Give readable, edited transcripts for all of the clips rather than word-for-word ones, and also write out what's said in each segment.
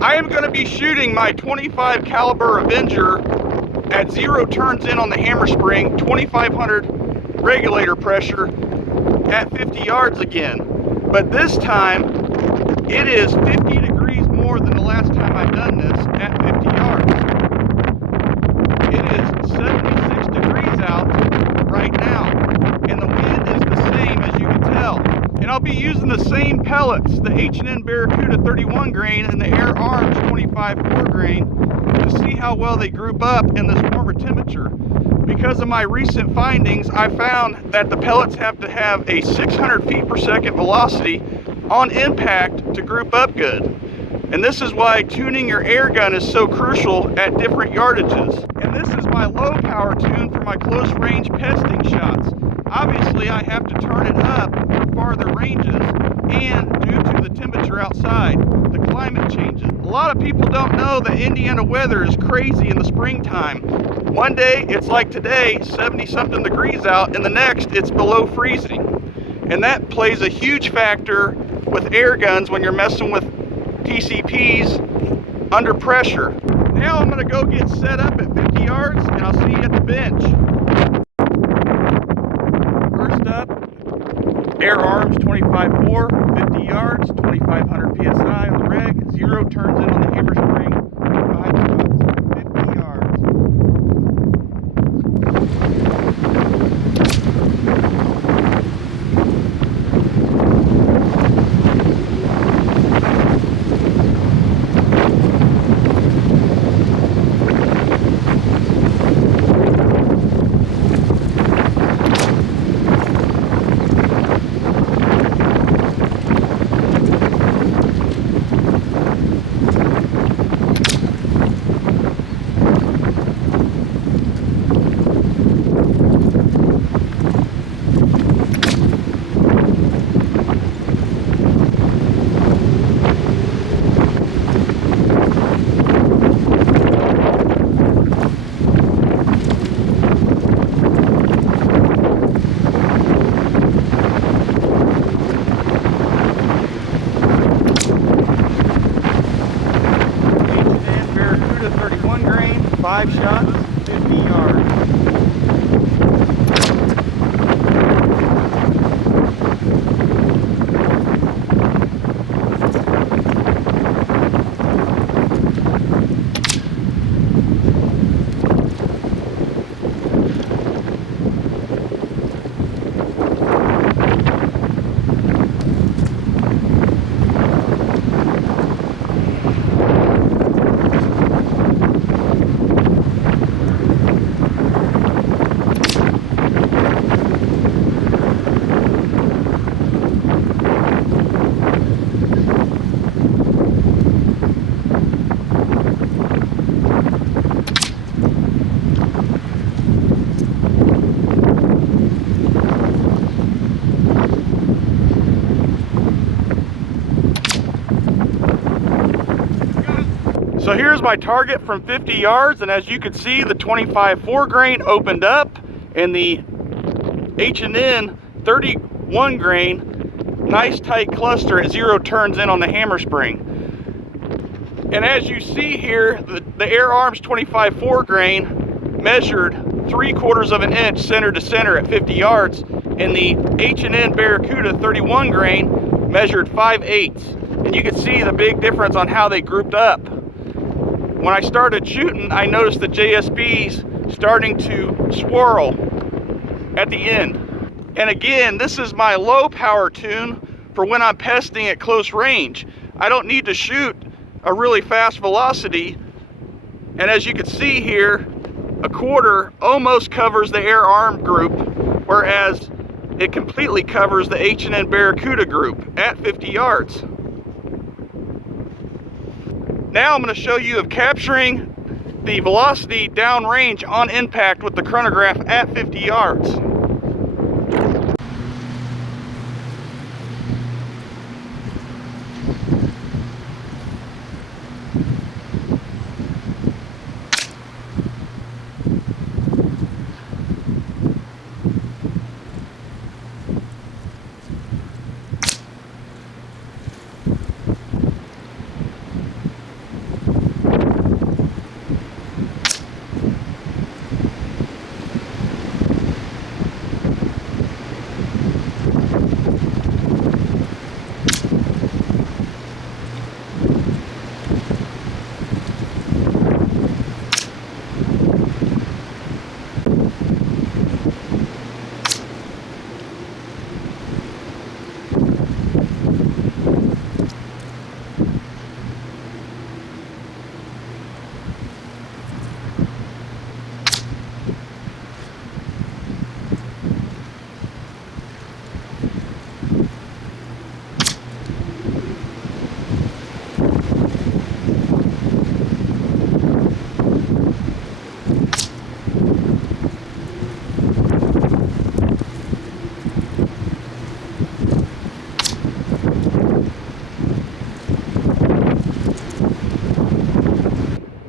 I am going to be shooting my 25 caliber Avenger at 0 turns in on the hammer spring, 2500 regulator pressure at 50 yards again. But this time it is 50 degrees more than the last time I've done this at 50 yards. It is 76 degrees out right now, and the wind is the same, as you can tell. And I'll be using the same pellets, the H&N Barracuda 31 grain and the Airguns 25-4 grain, to see how well they group up in this warmer temperature. Because of my recent findings, I found that the pellets have to have a 600 feet per second velocity on impact to group up good. And this is why tuning your air gun is so crucial at different yardages. And this is my low power tune for my close range pesting shots. Obviously I have to turn it up for farther ranges, and due to the temperature outside, the climate changes. A lot of people don't know that Indiana weather is crazy in the springtime. One day it's like today, 70 something degrees out, and the next it's below freezing. And that plays a huge factor with air guns when you're messing with PCPs under pressure. Now I'm going to go get set up at 50 yards, and I'll see you at the bench. First up, Airguns 25-4, 50 yards, 2500 PSI on the reg, 0 turns in on the hammer spring, 5 shots, 50 yards. Barracuda 31 grain, 5 shots, 50 yards. So here's my target from 50 yards, and as you can see, the 25-4 grain opened up, and the H&N 31 grain, nice tight cluster at 0 turns in on the hammer spring. And as you see here, the Airguns 25-4 grain measured 3/4 of an inch center to center at 50 yards, and the H&N Barracuda 31 grain measured 5/8. And you can see the big difference on how they grouped up. When I started shooting, I noticed the JSBs starting to swirl at the end. And again, this is my low power tune for when I'm pesting at close range. I don't need to shoot a really fast velocity. And as you can see here, 1/4 almost covers the Airguns group, whereas it completely covers the H&N Barracuda group at 50 yards. Now I'm going to show you of capturing the velocity downrange on impact with the chronograph at 50 yards.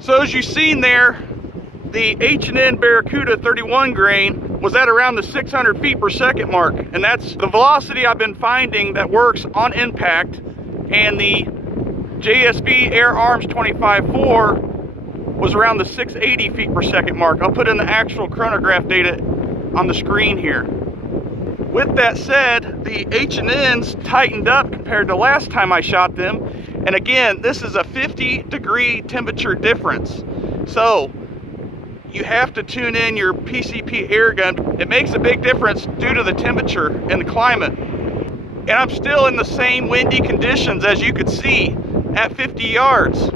So as you've seen there, the H&N Barracuda 31 grain was at around the 600 feet per second mark, and that's the velocity I've been finding that works on impact. And the JSB Air Arms 25-4 was around the 680 feet per second mark. I'll put in the actual chronograph data on the screen here. With that said, the H&Ns tightened up compared to last time I shot them. And again, this is a 50-degree temperature difference. So you have to tune in your PCP air gun. It makes a big difference due to the temperature and the climate. And I'm still in the same windy conditions as you could see at 50 yards.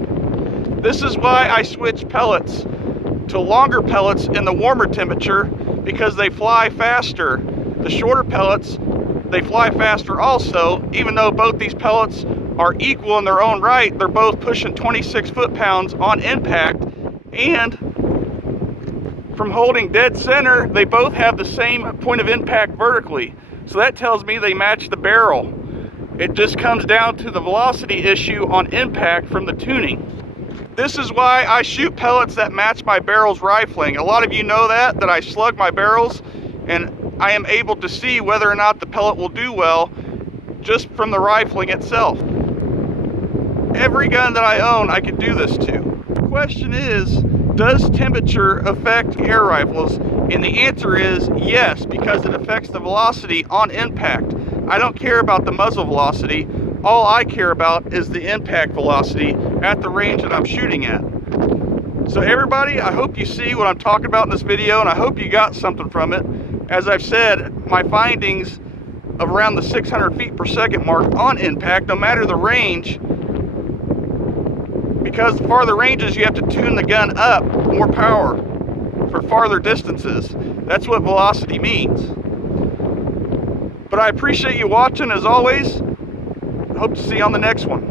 This is why I switched pellets to longer pellets in the warmer temperature, because they fly faster. The shorter pellets, they fly faster also. Even though both these pellets are equal in their own right, they're both pushing 26 foot-pounds on impact, and from holding dead center, they both have the same point of impact vertically. So that tells me they match the barrel. It just comes down to the velocity issue on impact from the tuning. This is why I shoot pellets that match my barrel's rifling. A lot of you know that I slug my barrels, and I am able to see whether or not the pellet will do well just from the rifling itself. Every gun that I own, I can do this to. The question is, does temperature affect air rifles? And the answer is yes, because it affects the velocity on impact. I don't care about the muzzle velocity. All I care about is the impact velocity at the range that I'm shooting at. So everybody, I hope you see what I'm talking about in this video, and I hope you got something from it. As I've said, my findings of around the 600 feet per second mark on impact, no matter the range, because the farther ranges, you have to tune the gun up, more power for farther distances. That's what velocity means. But I appreciate you watching as always. Hope to see you on the next one.